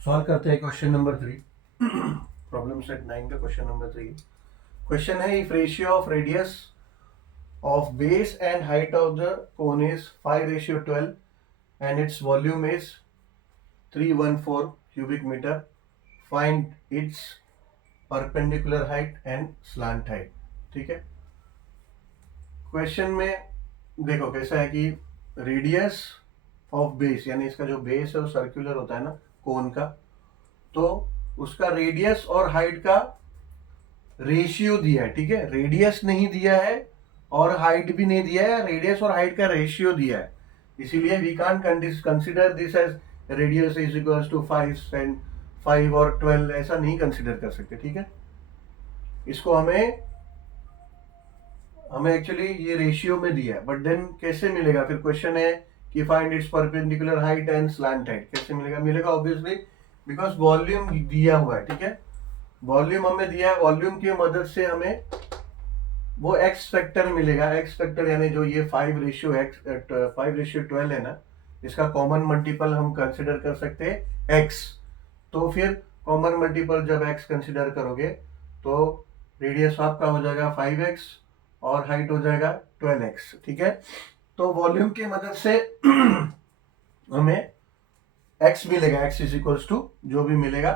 Solve करते हैं question number 3। Problem set 9 का क्वेश्चन नंबर 3। क्वेश्चन है if ratio of radius of base and height of the cone is 5:12 and its volume is 314 cubic metre, find its perpendicular height and slant height. ठीक है, question में देखो कैसा है कि radius of base यानी इसका जो बेस है वो सर्कुलर होता है ना कोन का, तो उसका रेडियस और हाइट का रेशियो दिया है। ठीक है, रेडियस नहीं दिया है और हाइट भी नहीं दिया है, रेडियस और हाइट का रेशियो दिया है। इसीलिए we can consider this as radius is equal to 5 and 5 और 12, ऐसा नहीं कंसिडर कर सकते। ठीक है, इसको हमें एक्चुअली ये रेशियो में दिया है, बट देन कैसे मिलेगा? फिर क्वेश्चन है कि find its perpendicular height and slant height. कैसे मिलेगा? मिलेगा ऑब्वियसली बिकॉज वॉल्यूम दिया हुआ है। ठीक है, वॉल्यूम हमें दिया है, वॉल्यूम की मदद से हमें वो एक्स फैक्टर मिलेगा। एक्स फैक्टर यानी जो ये 5:12 है ना, इसका कॉमन मल्टीपल हम कंसिडर कर सकते हैं एक्स। तो फिर कॉमन मल्टीपल जब एक्स कंसिडर करोगे तो रेडियस आपका हो जाएगा 5x और हाइट हो जाएगा 12x। ठीक है, तो वॉल्यूम की मदद से हमें x मिलेगा, x इज इक्वल्स टू जो भी मिलेगा,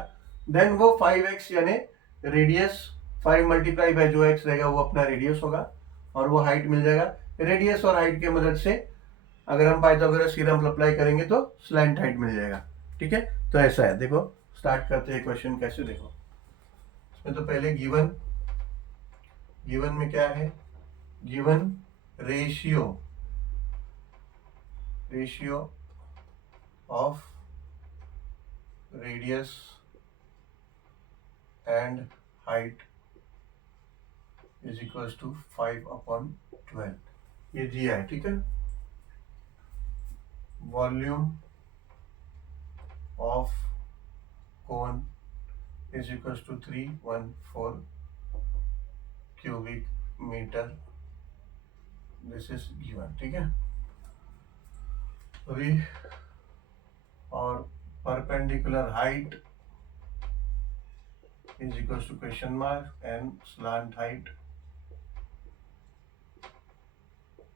देन वो 5x यानी रेडियस 5 मल्टीप्लाई बाय जो x रहेगा वो अपना रेडियस होगा और वो हाइट मिल जाएगा। रेडियस और हाइट की मदद से अगर हम पाइथागोरस थ्योरम अप्लाई करेंगे तो स्लैंट हाइट मिल जाएगा। ठीक है, तो ऐसा है। देखो स्टार्ट करते हैं क्वेश्चन कैसे। देखो इसमें तो पहले गिवन में क्या है? Given ratio of radius and height is equals to 5/12 ये दिया है। ठीक है, volume of cone is equals to 314 cubic metre, this is given. ठीक है, अभी और perpendicular height is equals to question mark and slant height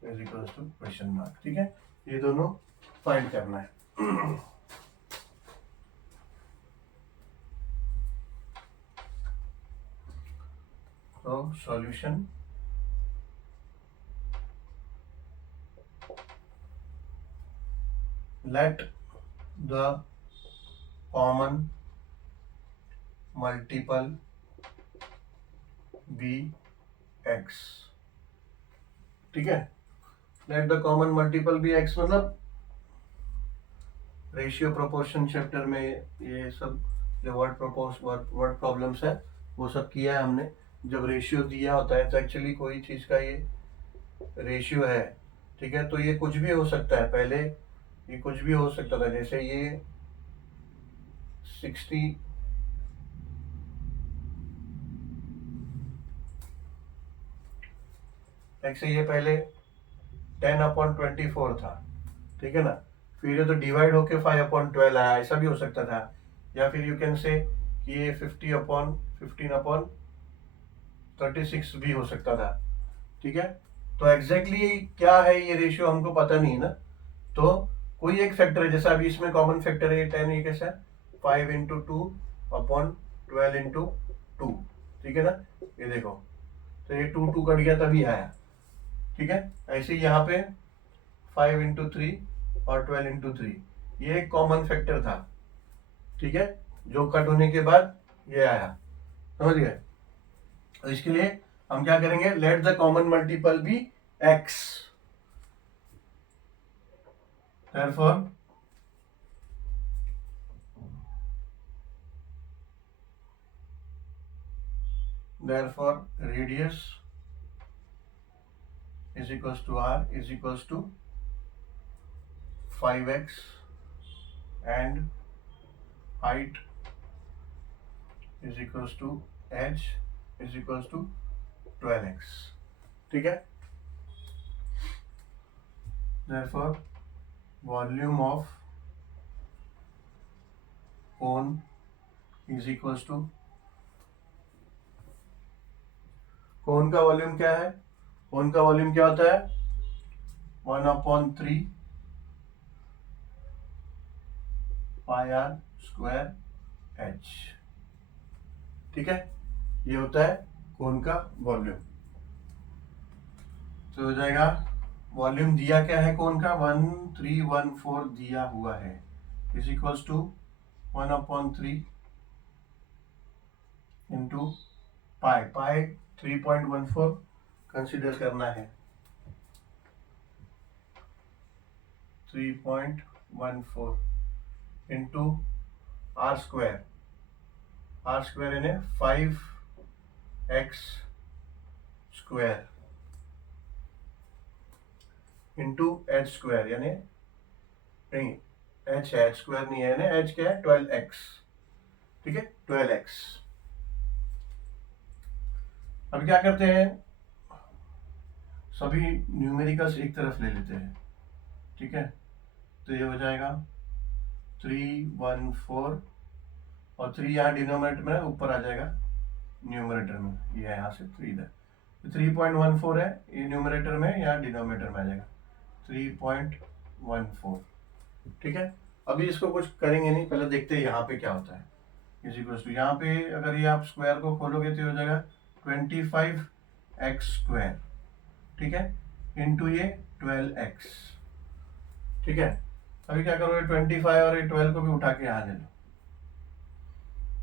is equals to question mark. ठीक है, ये दोनों फाइंड करना है। तो solution let the common multiple be x। ठीक है, let the common multiple be x मतलब रेशियो प्रोपोर्शन चैप्टर में ये सब जो वर्ड प्रॉब्लम्स है वो सब किया है हमने। जब रेशियो दिया होता है तो एक्चुअली कोई चीज का ये रेशियो है, ठीक है, तो ये कुछ भी हो सकता है। पहले ये कुछ भी हो सकता था, जैसे ये 60 ऐसे ये पहले 10/24 था। ठीक है ना, फिर ये तो डिवाइड होके 5/12 आया, ऐसा भी हो सकता था। या फिर यू कैन से कि ये 50/15/36 भी हो सकता था। ठीक है, तो एग्जैक्टली क्या है ये रेशियो हमको पता नहीं है ना, तो कोई एक फैक्टर है, जैसा अभी इसमें कॉमन फैक्टर है 10, ये कैसा है 5/2/12/2। ठीक है ना, ये देखो तो ये 2 कट गया तभी आया। ठीक है, ऐसे यहाँ पे 5/3 और 12/3 ये एक कॉमन फैक्टर था। ठीक है, जो कट होने के बाद ये आया, समझ गए? तो इसके लिए हम क्या करेंगे? Let the common multiple be X. therefore radius is equals to r is equals to 5x and height is equals to h is equals to 12x। ठीक है, therefore volume of cone is equals to, cone का volume क्या है, कोन का volume क्या होता है 1/3 पाई are square H. ठीक है, ये होता है कोन का वॉल्यूम। तो हो जाएगा वॉल्यूम दिया क्या है कोन का 1314 दिया हुआ है is equals to 1/3 into pi, pi 3.14 consider करना है, 3.14 into R square, R square यानी 5x square into H square, यानी नहीं एच है, एच स्क्वायर नहीं है, यानी एच क्या है 12x। ठीक है 12x। अब क्या करते हैं, सभी न्यूमेरिकल्स एक तरफ ले लेते हैं। ठीक है, तो ये हो जाएगा 314 और 3 यहाँ डिनोमिनेटर में ऊपर आ जाएगा न्यूमरेटर में, ये यहाँ से 3 इधर, 3.14 है ये न्यूमरेटर में, यहाँ डिनोमिनेटर में आ जाएगा 3.14। ठीक है, अभी इसको कुछ करेंगे नहीं, पहले देखते हैं यहाँ पे क्या होता है। इज इक्वल्स टू यहाँ पे अगर ये आप स्क्वायर को खोलोगे तो हो जाएगा 25x स्क्वायर। ठीक है, इंटू ये 12x। ठीक है, अभी क्या करोगे 25 और ये 12 को भी उठा के यहाँ ले लो,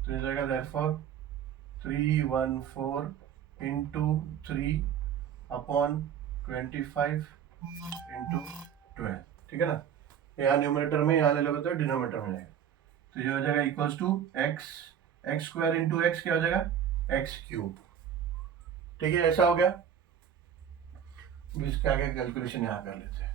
तो हो जाएगा देयरफॉर 314 इंटू 3 अपॉन 25 इंटू 12। ठीक है ना, यहाँ न्यूमरेटर में यहाँ ले लोगे तो डिनोमिनेटर में जाएगा, तो ये हो जाएगा equals to X, X square into X क्या हो जाएगा एक्स क्यूब। ठीक है, ऐसा हो गया। इसके आगे कैलकुलेशन यहाँ कर लेते हैं।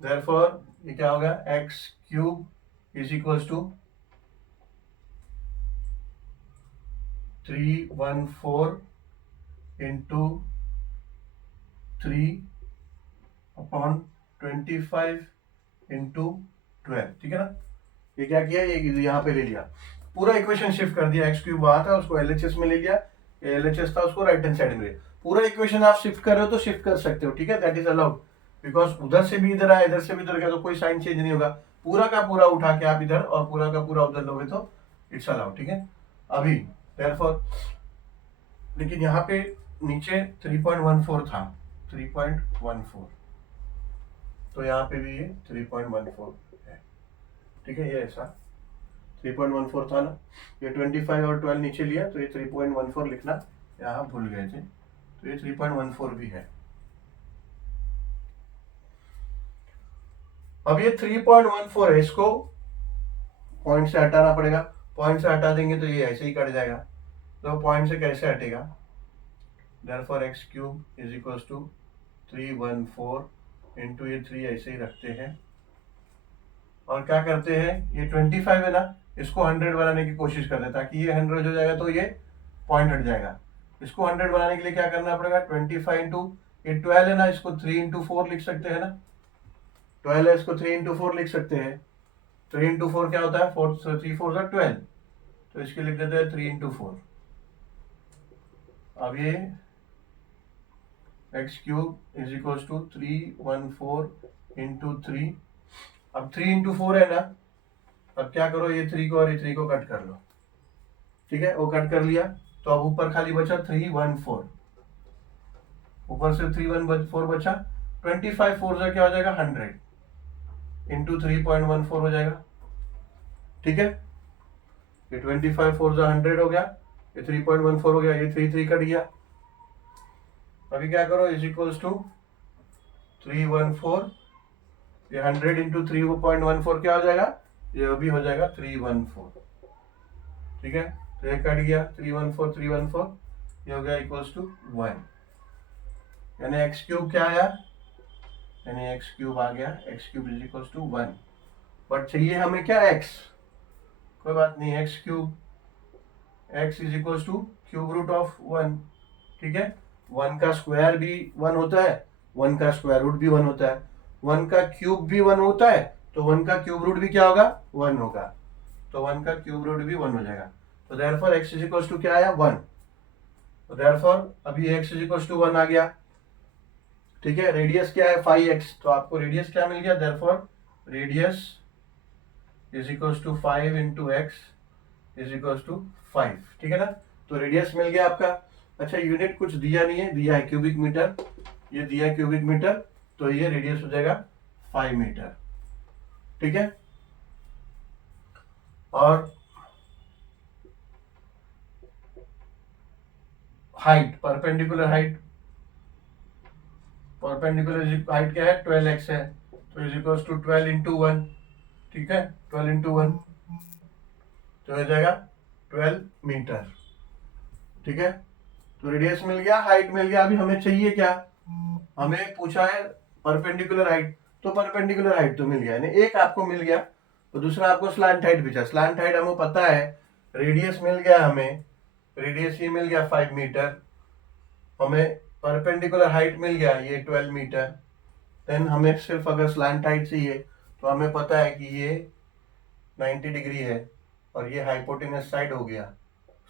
Therefore ये क्या होगा X cube is equals to 314 into 3 upon 25 into 12। ठीक है ना, ये क्या किया, ये यहाँ पे ले लिया, पूरा इक्वेशन शिफ्ट कर दिया, एक्स क्यूब वहां था उसको एलएचएस में ले लिया, एलएचएस था उसको राइट हैंड साइड में ले, पूरा इक्वेशन आप शिफ्ट कर रहे हो तो शिफ्ट कर सकते हो। ठीक है, दैट इज अलाउड, बिकॉज उधर से भी इधर आया इधर से भी इधर गया तो कोई साइन चेंज नहीं होगा, पूरा का पूरा उठा के आप इधर और पूरा का पूरा उधर लोगे तो इट्स अलाउड। ठीक है, अभी देयरफॉर लेकिन यहाँ पे नीचे 3.14 था, 3.14, तो यहाँ पे भी ये 3.14 है। ठीक है, ये ऐसा 3.14 था ना, ये 25 और 12 नीचे लिया तो ये 3.14 लिखना यहाँ भूल गए थे, तो ये 3.14 भी है। अब ये 3.14 है, इसको पॉइंट से हटाना पड़ेगा, पॉइंट से हटा देंगे तो ये ऐसे ही कट जाएगा, तो पॉइंट से कैसे हटेगा, therefore X cube is equals to 314 into ये 3 ऐसे ही रखते हैं, और क्या करते हैं ये 25 है ना, इसको 100 बनाने की कोशिश करते हैं, ताकि ये 100 हो जाएगा तो ये पॉइंट हट जाएगा। इसको 100 बनाने के लिए क्या करना पड़ेगा 25 इंटू ये 12 है ना, इसको 3 इंटू 4 लिख सकते हैं ना, 12 है इसको 3 इंटू 4 लिख सकते हैं, 3 इंटू 4 क्या होता है 4 3 4 12, तो इसके लिख देते हैं 3 इंटू 4। अब ये X cube is equals to 314 into 3, अब 3 इंटू 4 है ना, अब क्या करो ये 3 को और ये 3 को कट कर लो। ठीक है, वो कट कर लिया, तो अब ऊपर खाली बचा 314, ऊपर से 314 बचा, 25 4 से क्या हो जाएगा 100 इंटू 3.14 हो जाएगा। ठीक है, ये 25 4 से 100 हो गया, ये 3.14 हो गया, ये 3 कट गया। अभी क्या करो इज इक्वल्स टू 314, ये 100 इंटू 3.14 क्या हो जाएगा, ये अभी हो जाएगा 314। ठीक है, तो ये कट गया 314, ये हो गया इक्वल्स टू 1, यानी एक्स क्यूब क्या आया, यानी एक्स क्यूब आ गया, X cube is equals to 1, but चाहिए हमें क्या एक्स, कोई बात नहीं, X cube X is equals to cube root of 1। ठीक है, 1 का स्क्वायर भी 1 होता है 1 का स्क्वायर रूट भी 1 होता है, 1 का क्यूब भी 1 होता है, तो 1 का क्यूब रूट भी क्या होगा, 1 होगा, तो 1 का क्यूब रूट भी 1 हो जाएगा। तो therefore x is equal to क्या आया, 1। तो देयरफॉर अभी x इज इक्वल टू 1 आ गया। ठीक है, रेडियस क्या है 5x, तो आपको रेडियस क्या मिल गया, therefore radius is equal to 5 into X is equal to 5। ठीक है ना, तो रेडियस मिल गया आपका। अच्छा, यूनिट कुछ दिया नहीं है, दिया है क्यूबिक मीटर, ये दिया है क्यूबिक मीटर, तो ये रेडियस हो जाएगा 5 मीटर। ठीक है, और height, perpendicular height, perpendicular height क्या है, 12x है, तो इज इक्वल टू 12 इंटू 1। ठीक है, 12 इंटू 1 तो हो जाएगा 12 मीटर। ठीक है, तो रेडियस मिल गया, हाइट मिल गया। अभी हमें चाहिए क्या, हमें पूछा है परपेंडिकुलर हाइट, तो परपेंडिकुलर हाइट तो मिल गया, यानी एक आपको मिल गया, तो दूसरा आपको स्लांट हाइट पूछा। स्लांट हाइट हमें पता है, रेडियस मिल गया हमें, रेडियस ये मिल गया 5 मीटर, हमें परपेंडिकुलर हाइट मिल गया ये 12 मीटर। देन हमें सिर्फ अगर स्लांट हाइट चाहिए, तो हमें पता है कि ये 90 डिग्री है और ये हाइपोटेनस साइड हो गया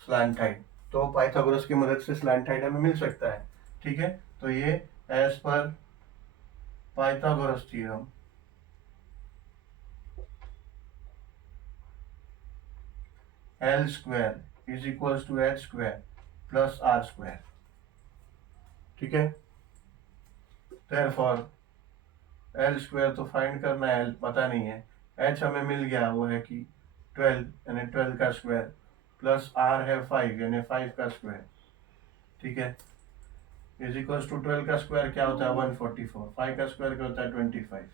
स्लांट हाइट, तो पाइथागोरस की मदद से स्लांट हाइट हमें मिल सकता है। ठीक है, तो ये एज पर Pythagoras theorem L square is equal to H square plus R square. ठीक है, देयरफॉर एल स्क्वायर तो फाइंड करना है, एल पता नहीं है, एच हमें मिल गया, वो है कि 12 यानी 12 का स्क्वायर, प्लस आर है 5 यानी 5 का स्क्वायर। ठीक है, इज इक्वल टू 12 का स्क्वायर क्या होता है 144, 5 का स्क्वायर क्या होता है 25।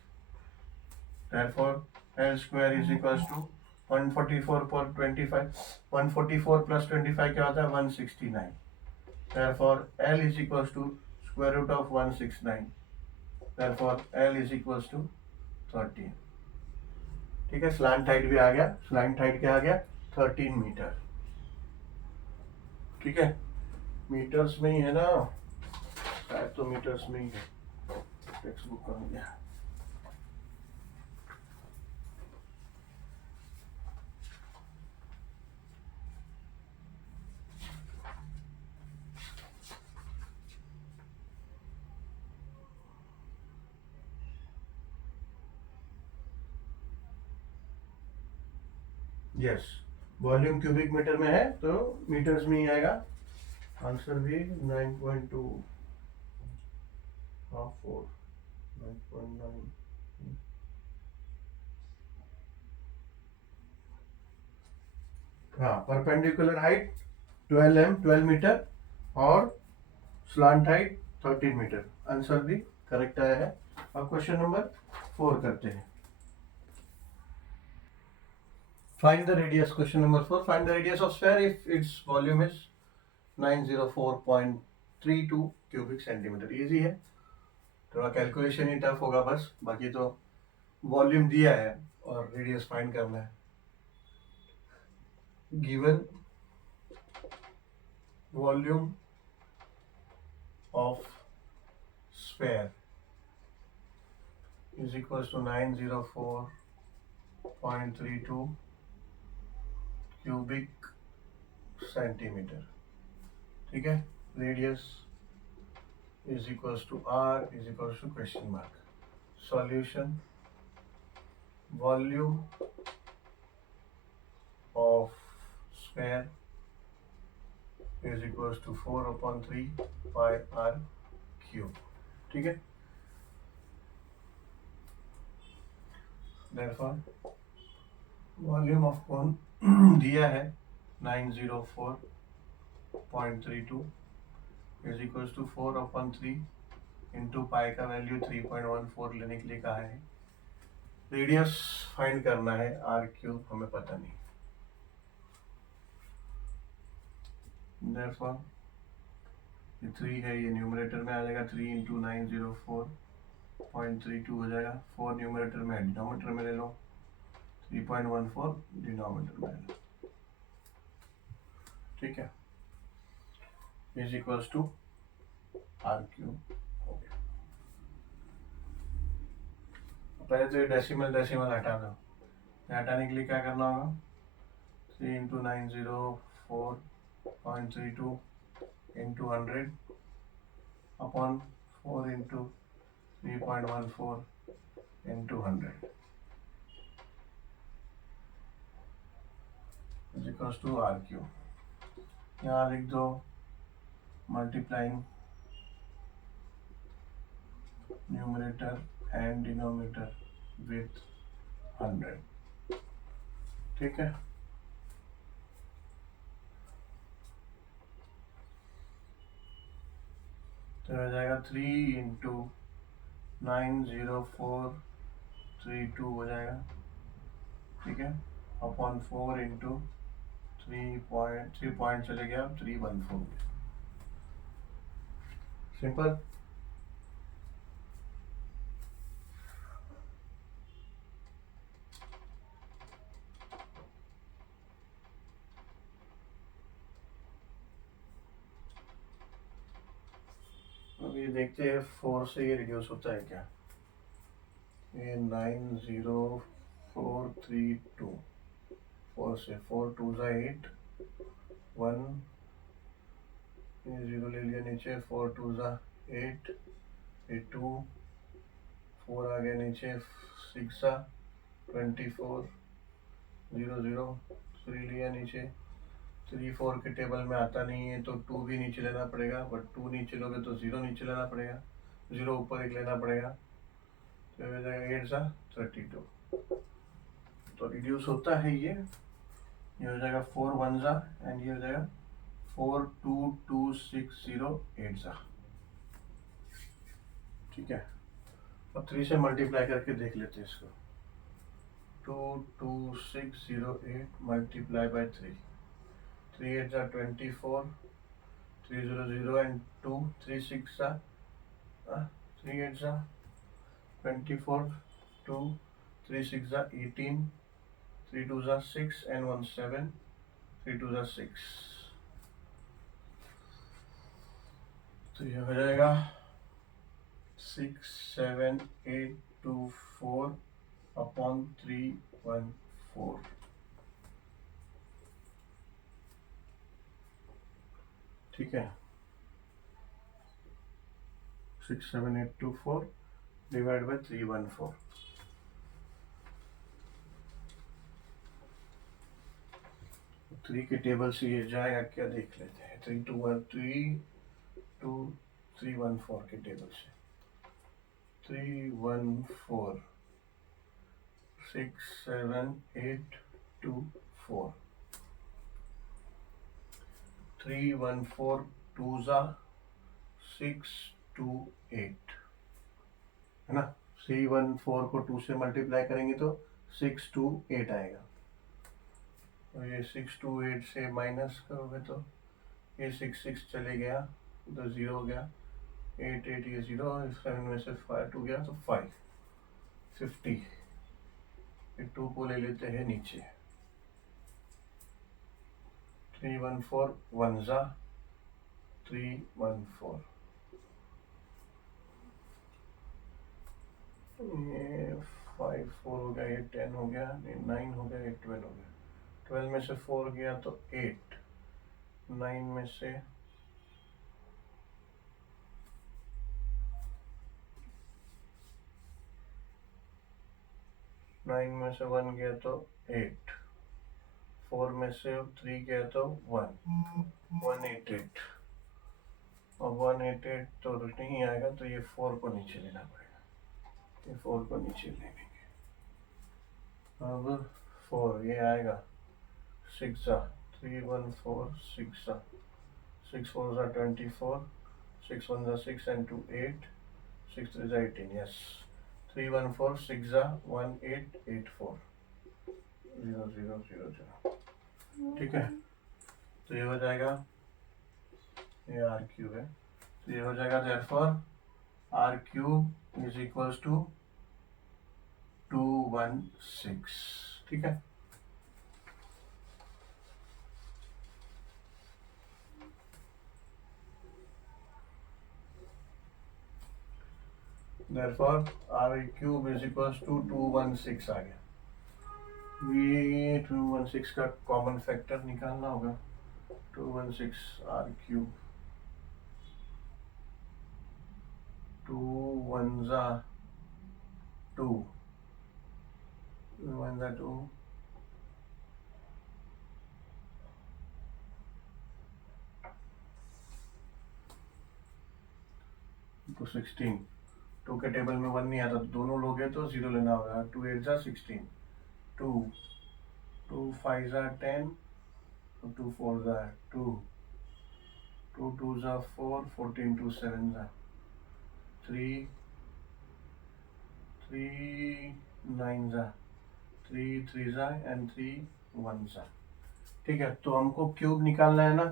Therefore L square is equal to 144 पर 25, 144 प्लस 25 क्या होता है 169। Therefore L is equal to square root of 169, therefore L is equal to 13। ठीक है, स्लांट हाइट भी आ गया, स्लांट हाइट क्या आ गया 13 मीटर। ठीक है, मीटर्स में ही है ना, शायद तो मीटर्स में ही है, टेक्स्ट बुक का हो गया। यस, वॉल्यूम क्यूबिक मीटर में है तो मीटर्स में ही आएगा। आंसर भी 9.2 हाफ 4 9.9। हाँ, परपेंडिकुलर हाइट 12 मीटर और स्लांट हाइट 13 मीटर, आंसर भी करेक्ट आया है। अब क्वेश्चन नंबर 4 करते हैं। Find the radius. Question number 4. Find the radius of sphere if its volume is 904.32 cubic centimeter. Easy है, थोड़ा कैलकुलेशन ही टफ होगा बस, बाकी तो वॉल्यूम दिया है और रेडियस फाइंड करना है। Given volume of sphere is equal to 904.32 cubic centimetre. ठीक है, radius is equals to r is equals to question mark. Solution, volume of sphere is equals to 4/3 pi r cube. ठीक है, therefore volume of कौन दिया है 904.32 is equals to 4/3 into pi का value 3.14 लेने के लिए कहा है। रेडियस फाइंड करना है, आर क्यूब हमें पता नहीं, therefore ये 3 है, ये न्यूमरेटर में आ जाएगा, 3 इंटू 904.32 हो जाएगा, 4 न्यूमरेटर में, डिनोमिनेटर में ले लो, 3.14 डिनोमिनेटर में ले लो। ठीक है, is equals to r cube हो गया। पहले तो ये डेसिमल डेसिमल हटा दो। हटाने के लिए क्या करना होगा, 3 into 904.32 into 100 upon 4 into 3.14 into 100 is equals to RQ। यहाँ लिख दो multiplying numerator and denominator with 100। ठीक है, तो हो जाएगा 3 into 90432 हो जाएगा। ठीक है, अपॉन 4 into 3 पॉइंट चले गया 314। सिंपल। अब ये देखते हैं 4 से ये रिड्यूस होता है क्या। ये 90432, 4 से 4 2 ज़ा 8, 1 ये 0 ले लिया नीचे, 4 2 ज़ा 8, ये 2 4 आ गया नीचे, 6 ज़ा 24, 0 0 3 लिया नीचे, 3 4 के टेबल में आता नहीं है तो 2 भी नीचे लेना पड़ेगा, बट 2 नीचे लोगे तो 0 नीचे लेना पड़ेगा, 0 ऊपर एक लेना पड़ेगा, तो हो जाएगा 8 ज़ा 32। तो रिड्यूस होता है ये हो जाएगा 4 1 ज़ा एंड ये हो जाएगा 4 2 2 6 0 8 ज़ा। ठीक है, अब 3 से मल्टीप्लाई करके देख लेते हैं इसको। 22608 मल्टीप्लाई बाय 3, 3 8 ज़ा 24, 3 0 0 एंड 2, 3 6 ज़ा 3 8 ज़ा 24, 2 3 6 ज़ा 18, 3 2 ज़ा 6 and 1 7, 3 2 ज़ा 6। तो ये हो जाएगा 67824 अपॉन 314। ठीक है, 67824 डिवाइड बाय 314। थ्री के टेबल से ये जाएगा क्या देख लेते हैं। 314 के टेबल से 314 67824, 314 2 ज़ा 628 है ना। 314 को 2 से मल्टीप्लाई करेंगे तो 628 आएगा, और ये 628 से माइनस करोगे तो ये 6 6 चले गया तो 0 हो गया, 8 8 ये 0, 7 में से 5 2 गया तो 5 50। ये 2 को ले लेते हैं नीचे, 314 1 ज़ा 314, ये 5 4 हो गया, ये 10 हो गया, ये 9 हो गया, ये 12 हो गया। 12 में से 4 गया तो 8, 9 में से 1 गया तो 8, 4 में से 3 गया तो 1, 188, और 188 तो नहीं आएगा तो ये 4 को नीचे लेना पड़ेगा, ये 4 को नीचे ले लेंगे। अब 4 ये आएगा 6 ज़ा 314 6 ज़ा 6 4 ज़ा 24, 6 1 ज़ा 6 and 2 8, 6 3 ज़ा 18, यस 314 6 ज़ा 1884 0 0 0 0। ठीक है, तो ये हो जाएगा, ये आर क्यूब है, तो ये हो जाएगा therefore r cube is equals to 216। ठीक है, therefore r cube is equals to 216 आ गया। ये 216 का कॉमन फैक्टर निकालना होगा। 216 r क्यूब, 2 1 2, 1 2, तो 16। 2 के टेबल में 1 नहीं आता, तो दोनों लोगे तो 0 लेना होगा। 2 8 16, 2 2 5 10, 2 4 2, 2 2 4, 14 2 7 3 3 9 3 3 एंड 3 1। ठीक है, तो हमको क्यूब निकालना है ना,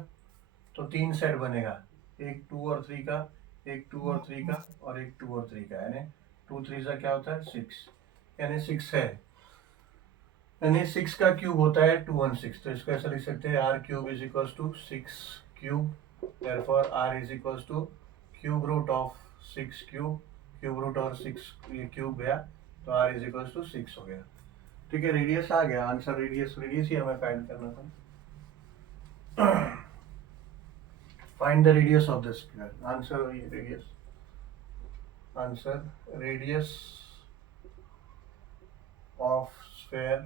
तो 3 सेट बनेगा, एक 2 और 3 का, एक 2 और 3 का, और एक 2 और 3 का, यानी 2 3 क्या होता है 6, यानी 6 है, यानी 6 का क्यूब होता है 216। तो इसको ऐसा लिख सकते हैं r cube is equals to 6 cube, therefore r is equals to cube root of 6 cube, cube root और 6 ये क्यूब गया, तो r इज इक्वल्स टू 6 हो गया। ठीक है, रेडियस आ गया, आंसर रेडियस ही हमें फाइंड करना था। Find the radius of the square. Answer radius. Answer radius of sphere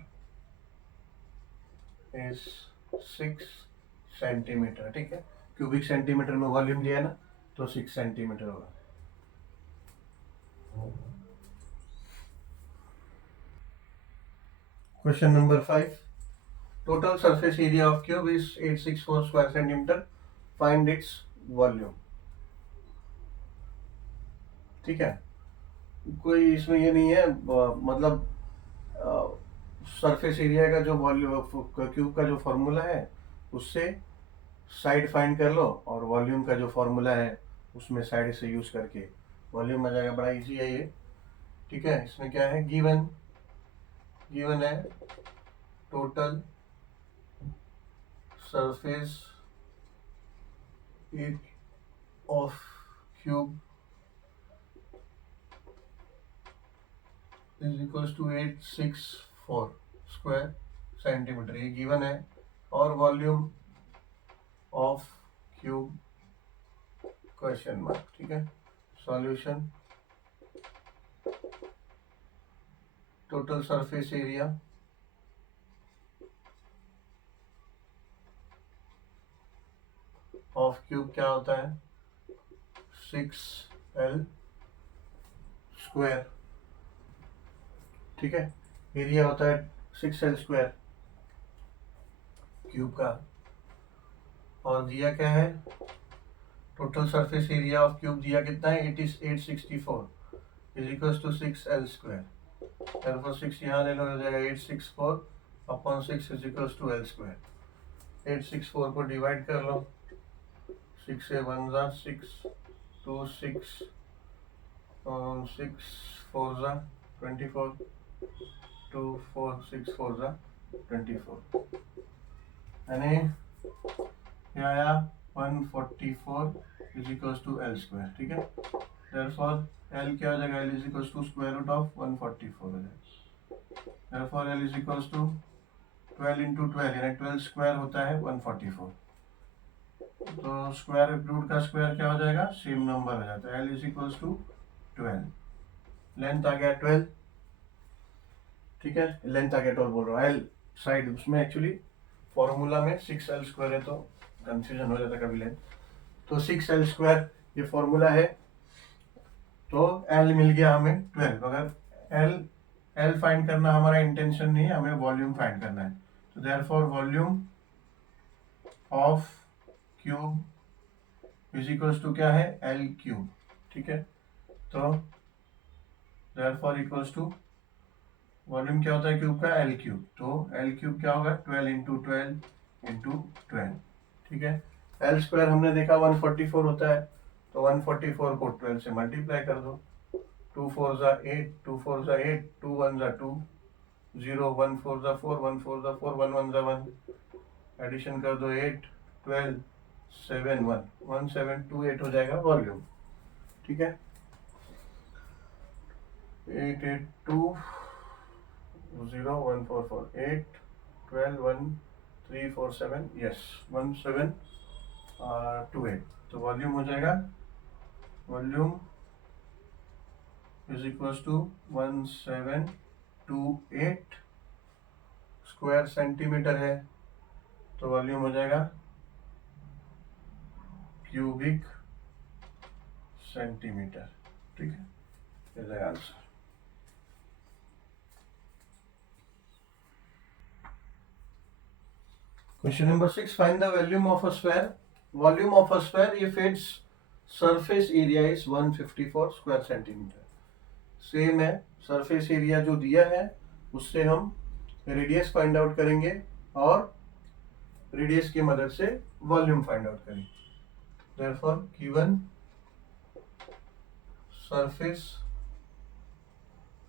is 6 centimetre. ठीक है, क्यूबिक सेंटीमीटर में वॉल्यूम दिया है ना, तो 6 सेंटीमीटर होगा। Question number 5, total surface area of cube is 864 square centimetre, find its volume. ठीक है, कोई इसमें ये नहीं है, मतलब सरफेस एरिया का जो वॉल्यूम क्यूब का जो फॉर्मूला है उससे साइड फाइंड कर लो, और वॉल्यूम का जो फॉर्मूला है उसमें साइड से यूज करके वॉल्यूम आ जाएगा। बड़ा इजी है ये। ठीक है, इसमें क्या है, गिवन है total surface of cube is equals to 864 square centimetre, ये गिवन है, और volume of cube question mark. ठीक है, solution, total surface area of cube क्या होता है 6l स्क्वायर। ठीक है, एरिया होता है 6l स्क्वायर क्यूब का, और दिया क्या है, total surface area of cube दिया कितना है 864 is equal to 6l square, therefore 6 यहाँ ले लो, हो जाएगा 864 upon 6 is equal to l square. 864 को डिवाइड कर लो, 6 से 1 6, 2 6, 6 4 24, 2 4 6 4 24, यानी क्या आया 144 is equal to l square. ठीक है, therefore l क्या हो जाएगा, l is equal to square root of 144 हो जाएगा, therefore l is equal to 12 into 12, यानी 12 स्क्वायर होता है 144, तो स्क्वायर रूट का स्क्वायर क्या हो जाएगा, सेम नंबर हो जाता है, l is equal to 12, length आ गया 12। ठीक है, लेंथ आ गया 12 बोल रहा हूँ, l साइड उसमें एक्चुअली फॉर्मूला में 6l स्क्वायर है, तो कंफ्यूजन हो जाता है कभी लेंथ, तो 6l स्क्वायर ये फॉर्मूला है, तो l मिल गया हमें 12। अगर l फाइंड करना हमारा इंटेंशन नहीं है, हमें वॉल्यूम फाइंड करना है, तो therefore volume of cube is equals to क्या है l क्यूब। ठीक है, तो देयरफॉर इक्वल्स टू वॉल्यूम क्या होता है क्यूब का l क्यूब, तो l क्यूब क्या होगा 12 इंटू 12 इंटू 12। ठीक है, l स्क्वायर हमने देखा 144 होता है, तो 144 को 12 से मल्टीप्लाई कर दो, 2 4 8, 2 4 8, 2 1 2, 0 1 4 4, 1 4 4, 1 1 1, एडिशन कर दो 8 12 7 1 1 7 2 8 हो जाएगा वॉल्यूम। ठीक है, 8820144 8 12 1 3 4 7 यस 1728। तो वॉल्यूम हो जाएगा, volume is equal to 1728 square centimetre है, तो वॉल्यूम हो जाएगा क्यूबिक सेंटीमीटर। ठीक है, ये जाएगा answer. Question number 6. Find the volume of a sphere. Volume of a sphere if its surface area is 154 square centimeter. Same है, सरफेस एरिया जो दिया है उससे हम रेडियस फाइंड आउट करेंगे और रेडियस की मदद से वॉल्यूम फाइंड आउट करेंगे। Therefore, given surface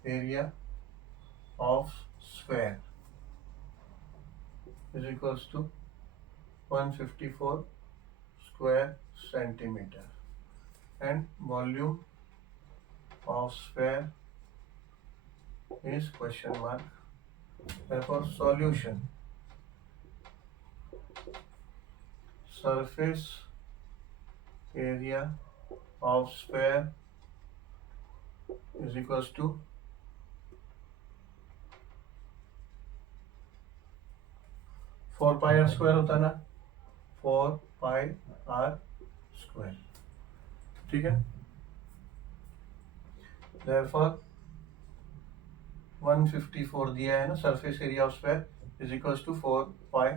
area of sphere is equals to 154 square centimeter and volume of sphere is question mark. Therefore, solution: surface area of sphere is equals to 4 pi r square होता है ना, 4 pi r square। ठीक है, therefore 154 दिया है ना, surface area of square is equals to 4 pi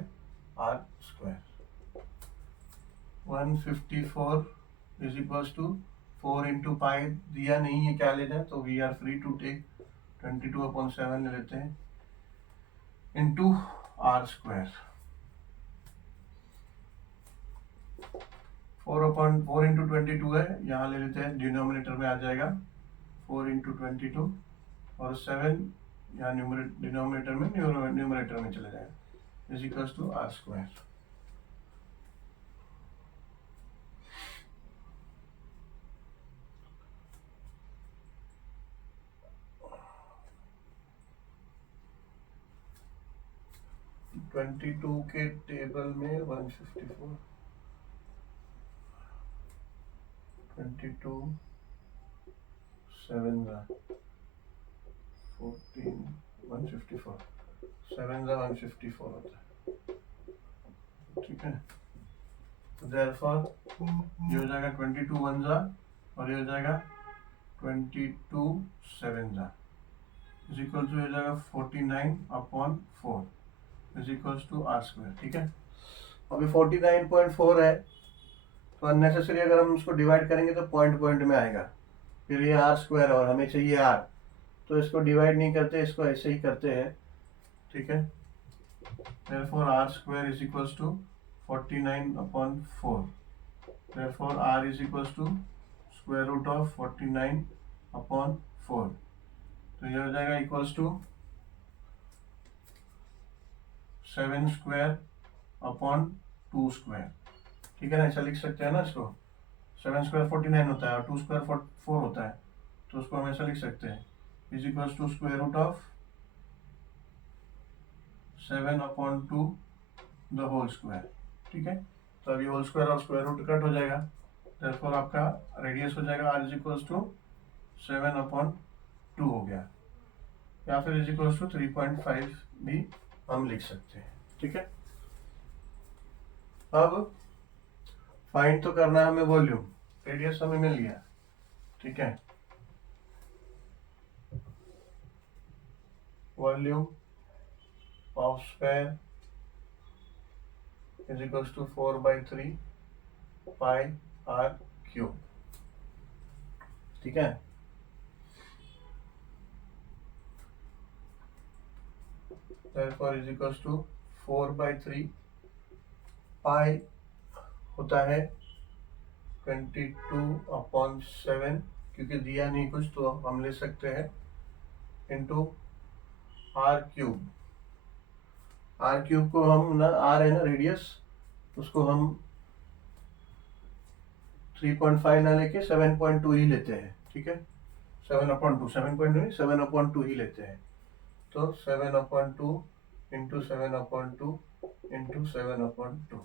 r square। 154 is equals to 4 into pi दिया नहीं है, क्या लेना है, तो we are free to take 22/7 ले लेते हैं इंटू r स्क्वायर। 4 इंटू 22 है, यहाँ ले लेते हैं, डिनोमिनेटर में आ जाएगा 4 इंटू 22 और 7 यहाँ डिनोमिनेटर में न्यूमरेटर में चले जाएगा, is equals to r square. Twenty two के टेबल में 154 22 7 14 154 7 154 होता है। ठीक है, तो therefore ये हो जाएगा 22 1 और ये हो जाएगा 22 7 इज इक्वल टू हो जाएगा 49/4 is equals to r square. ठीक है, अभी 49.4 है, तो अननेसेसरी अगर हम उसको डिवाइड करेंगे तो पॉइंट पॉइंट में आएगा, फिर ये r स्क्वायर और हमें चाहिए r, तो इसको डिवाइड नहीं करते, इसको ऐसे ही करते हैं। ठीक है, therefore r square is equals to 49/4, therefore r is equals to square root of 49/4, तो ये हो जाएगा equals to 7 square upon 2 square. ठीक है ना, ऐसा लिख सकते हैं ना इसको, 7 स्क्वायर 49 होता है और 2 स्क्वायर 4 होता है, तो उसको हम ऐसा लिख सकते हैं, is equals to square root of 7/2 the whole square. ठीक है, तो अभी होल स्क्वायर और स्क्वायर रूट कट हो जाएगा, therefore आपका रेडियस हो जाएगा r इज इक्वल्स टू 7/2 हो गया, या फिर इज इक्वल्स टू 3.5 भी हम लिख सकते हैं। ठीक है, अब फाइंड तो करना है हमें वॉल्यूम, रेडियस हमें मिल गया। ठीक है, volume of sphere is equals to 4/3 pi r cube. ठीक है, therefore is equals to 4/3 पाई होता है 22/7, क्योंकि दिया नहीं कुछ तो हम ले सकते हैं, into r cube. r cube को हम ना, r है ना रेडियस, उसको हम 3.5 ना लेके 7.2 ही लेते हैं। ठीक है, 7/2, 7.2 ही लेते हैं। तो 7/2 इंटू 7/2 इंटू 7/2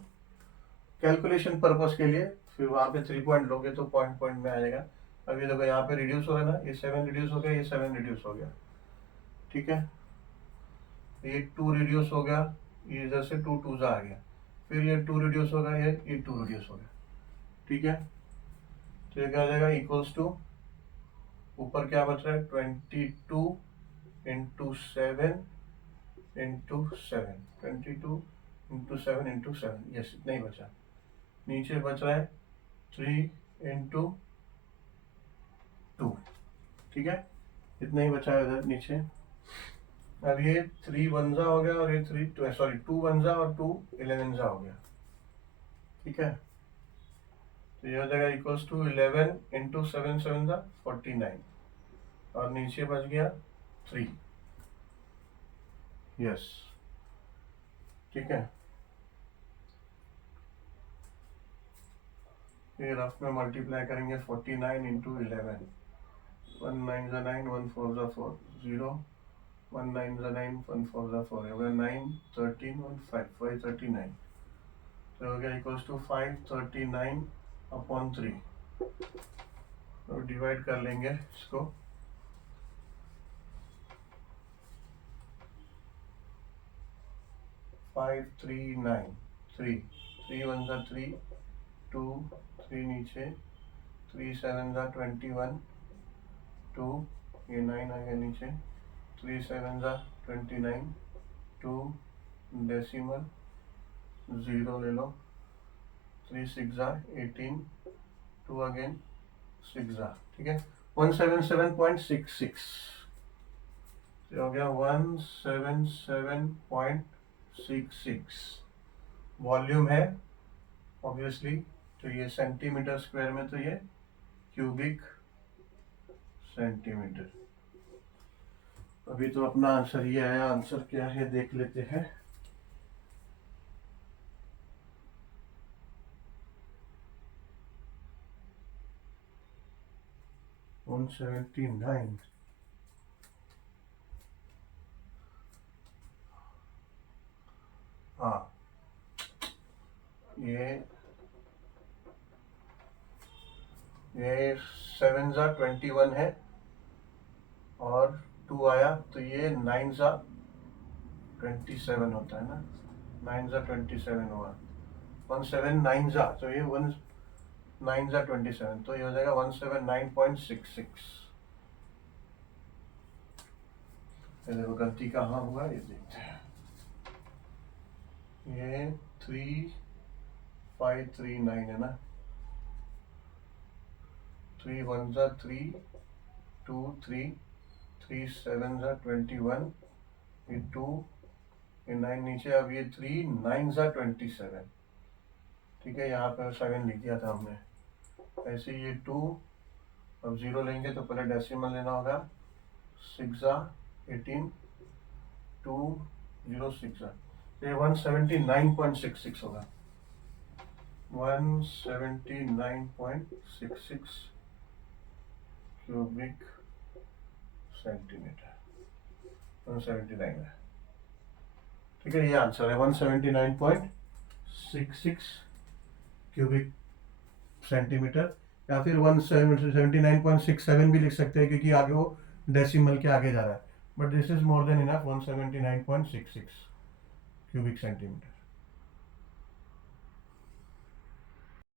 कैलकुलेशन पर्पस के लिए। फिर वहाँ पे 3 पॉइंट लोगे तो पॉइंट पॉइंट में आ जाएगा। अब ये देखो यहाँ पे रिड्यूस हो रहा है ना, ये 7 रिड्यूस हो गया, ये 7 रिड्यूस हो गया, ठीक है। ये 2 रिड्यूस हो गया, ये इधर से 2 2 आ गया, फिर ये 2 रिड्यूस हो गया, ये 2 रिड्यूस हो गया, ठीक है। तो ये क्या हो जाएगा, इक्वल्स टू ऊपर क्या बच रहा है 22 into 7 into 7, 22 into 7 into 7, yes इतना ही बचा। नीचे बच रहा है 3 इंटू 2, ठीक है, इतना ही बचा है इधर नीचे। अब ये 3 1 हो गया और ये 2 1 और 2 11 हो गया, ठीक है। तो ये हो जाएगा इक्वल्स टू 11 इंटू 7 7 49 और नीचे बच गया 3, यस, ठीक है। ये रफ में मल्टीप्लाई करेंगे 49 इंटू 11, 1 9 9, 1 4 4, 0, 1 9 9, 1 4 4, हो गया 9 13 1 5 539। तो हो गया इक्वल्स टू 539 अपॉन 3। तो डिवाइड कर लेंगे इसको, फाइव 3 9 3 3 1 3 2 3 नीचे 3 7 21 2, ये 9 आ गया नीचे, 3 7 29 2 डेसिमल 0 ले लो, 3 6 18 2 अगेन 6, ठीक है। 177.66 हो गया, 177.66 वॉल्यूम है ऑब्वियसली। तो ये सेंटीमीटर स्क्वायर में, तो ये क्यूबिक सेंटीमीटर। अभी तो अपना आंसर ये आया, आंसर क्या है देख लेते हैं। वन 179, हाँ ये 7 21 है और 2 आया, तो ये 9 27 होता है ना, 9 27 हुआ, 179 तो ये 9 27, तो ये हो जाएगा 179.66। ये देखो गलती कहाँ हुआ, ये देखते हैं। ये 3539 है ना, 3 1 3 2 3 3 7 21, ये 2, ये 9 नीचे, अब ये 3 9 27, ठीक है। यहाँ पर 7 लिख दिया था हमने, ऐसे ये 2, अब 0 लेंगे तो पहले डेसिमल लेना होगा, 6 18 2 0 6, ये 179.66 होगा, 179.66 क्यूबिक सेंटीमीटर, 179 है, ठीक है। ये आंसर है 179.66 क्यूबिक सेंटीमीटर, या फिर 179.67 भी लिख सकते हैं क्योंकि आगे वो डेसिमल के आगे जा रहा है, but this is more than enough, 179.66 cubic centimetre.